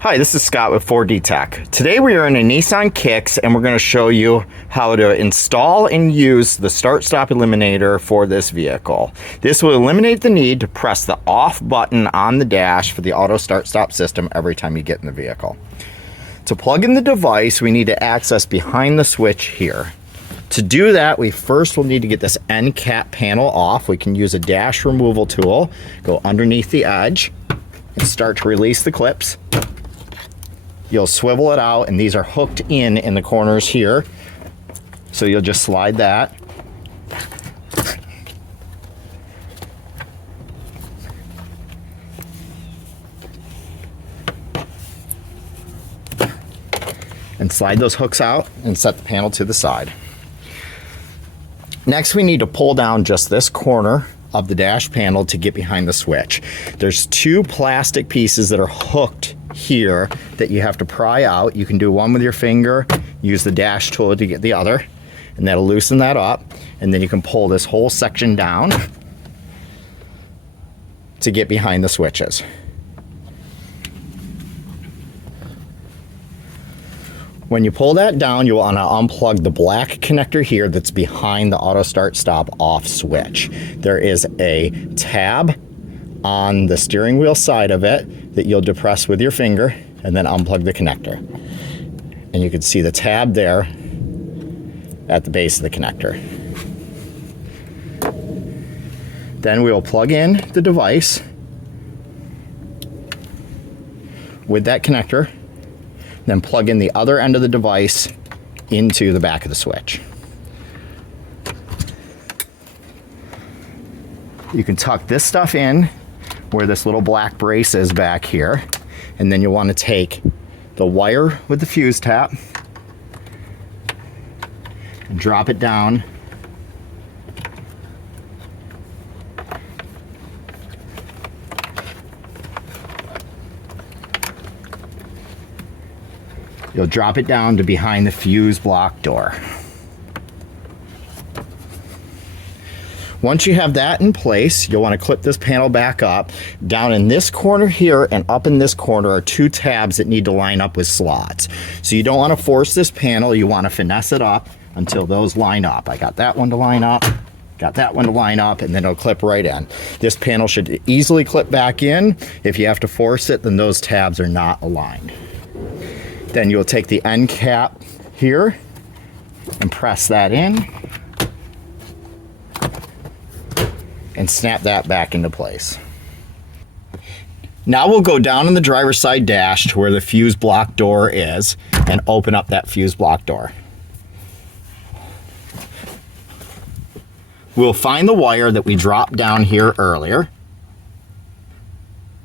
Hi, this is Scott with 4D Tech. Today we are in a Nissan Kicks and we're going to show you how to install and use the start-stop eliminator for this vehicle. This will eliminate the need to press the off button on the dash for the auto start-stop system every time you get in the vehicle. To plug in the device, we need to access behind the switch here. To do that, we first will need to get this end cap panel off. We can use a dash removal tool, go underneath the edge, and start to release the clips. You'll swivel it out, and these are hooked in the corners here. So you'll just slide that. And slide those hooks out and set the panel to the side. Next, we need to pull down just this corner of the dash panel to get behind the switch. There's two plastic pieces that are hooked here that you have to pry out. You can do one with your finger, use the dash tool to get the other, and that'll loosen that up. And then you can pull this whole section down to get behind the switches. When you pull that down, you'll want to unplug the black connector here that's behind the auto start stop off switch. There is a tab on the steering wheel side of it that you'll depress with your finger and then unplug the connector. And you can see the tab there at the base of the connector. Then we will plug in the device with that connector, then plug in the other end of the device into the back of the switch. You can tuck this stuff in where this little black brace is back here, and then you'll want to take the wire with the fuse tap and drop it down You'll drop it down to behind the fuse block door. Once you have that in place, you'll want to clip this panel back up. Down in this corner here and up in this corner are two tabs that need to line up with slots. So you don't want to force this panel, you want to finesse it up until those line up. I got that one to line up, got that one to line up, and then it'll clip right in. This panel should easily clip back in. If you have to force it, then those tabs are not aligned. Then you'll take the end cap here and press that in and snap that back into place. Now we'll go down in the driver's side dash to where the fuse block door is and open up that fuse block door. We'll find the wire that we dropped down here earlier.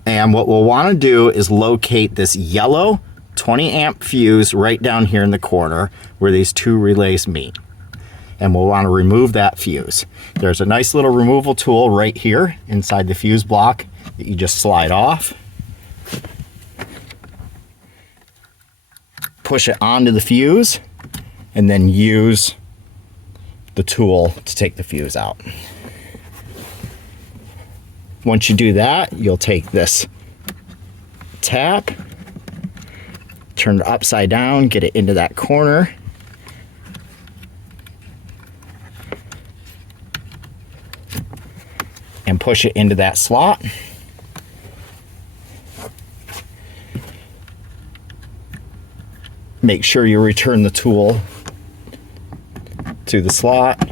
And what we'll want to do is locate this yellow 20 amp fuse right down here in the corner where these two relays meet. And we'll want to remove that fuse. There's a nice little removal tool right here inside the fuse block that you just slide off. Push it onto the fuse and then use the tool to take the fuse out. Once you do that, you'll take this tap, turn it upside down, get it into that corner. And push it into that slot. Make sure you return the tool to the slot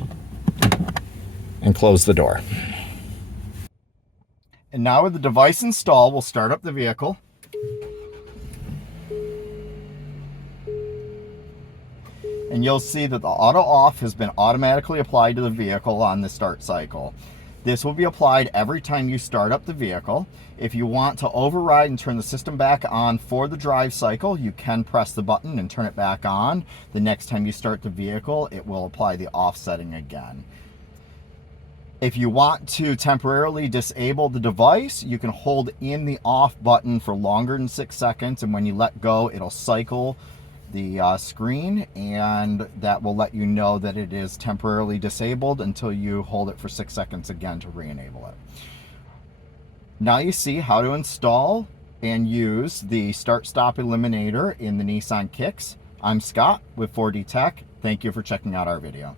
and close the door. And now with the device installed, we'll start up the vehicle. And you'll see that the auto off has been automatically applied to the vehicle on the start cycle. This will be applied every time you start up the vehicle. If you want to override and turn the system back on for the drive cycle, you can press the button and turn it back on. The next time you start the vehicle, it will apply the off setting again. If you want to temporarily disable the device, you can hold in the off button for longer than 6 seconds, and when you let go, it'll cycle the screen, and that will let you know that it is temporarily disabled until you hold it for 6 seconds again to re-enable it. Now you see how to install and use the start-stop eliminator in the Nissan Kicks. I'm Scott with 4D Tech. Thank you for checking out our video.